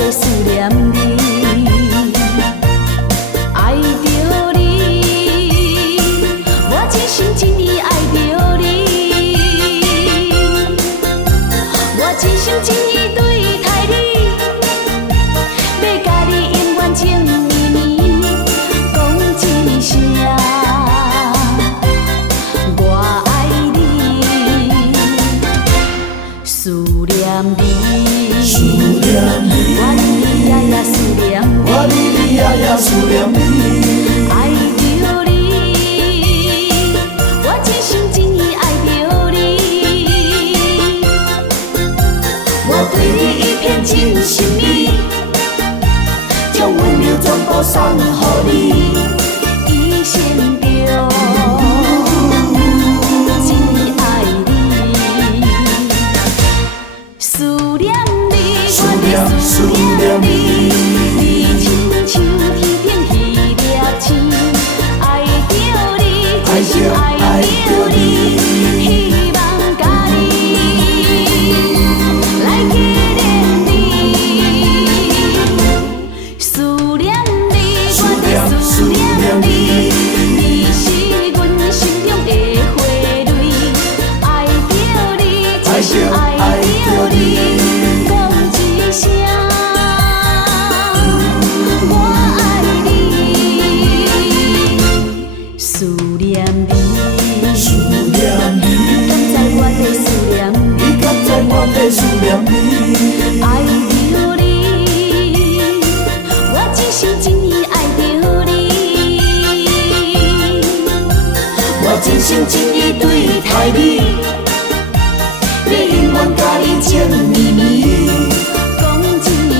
在思念你，爱着你，我真心真意爱着你，我真心真意对待你，要甲你永远情绵绵，讲一声我爱你，思念你，思念你，我日日夜夜思念你，我日日夜夜思念你，爱着你，我真心真意爱着你，我对你一片真心意，将温柔全部送予你，一生中真爱你，思念你，我在思念你，你亲像天顶彼粒星，爱着你，真心爱着你，希望甲你来纪念你，思念你，我在思念你，你是阮心中的花蕊，爱着你，真心爱着你，讲一声我爱你，思念你，思念你，你敢知我在思念你，爱着你，我真心真意爱着你，我真心真意对待你，要永远甲你情绵绵，讲一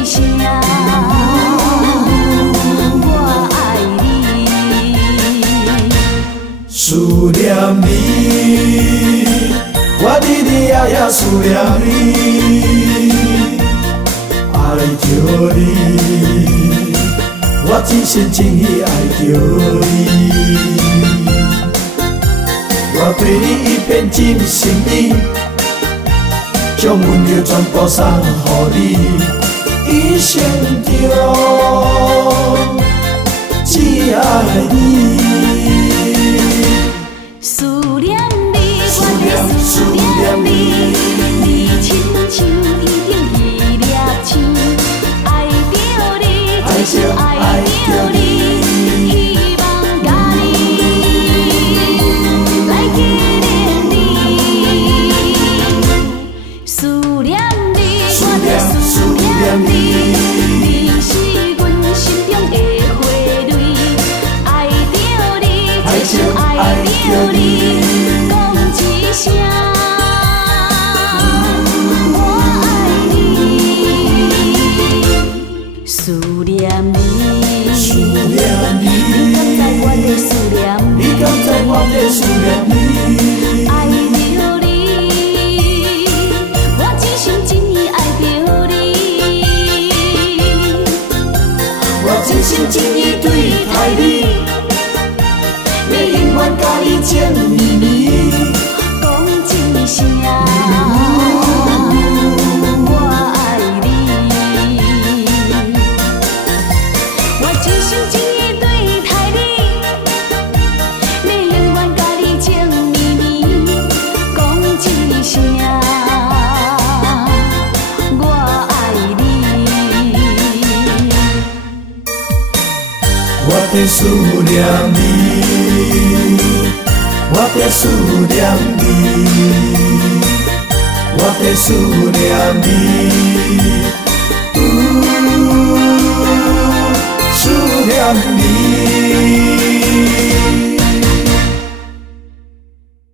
声我爱你，思念你，我日日夜夜思念你，爱着你，我真心真意爱着你，我对你一片真心意，将温柔全部送予你，一生中只爱你。思念你，我在思念你，你亲像天顶彼粒星，爱着你，真心爱着你，希望甲你来纪念你，思念你，我在思念你，你是阮心中的花蕊，爱着你，真心爱着你，讲一声我爱你，思念你，思念你，你敢知我在思念你，爱着你，我真心真意爱着你，我真心真意对待你，要永远甲你情绵绵，讲一声我爱你，我真心真意对待你，要永远甲你情绵绵，讲一声我爱你，我在思念你，我在思念你，我在思念你，思念你。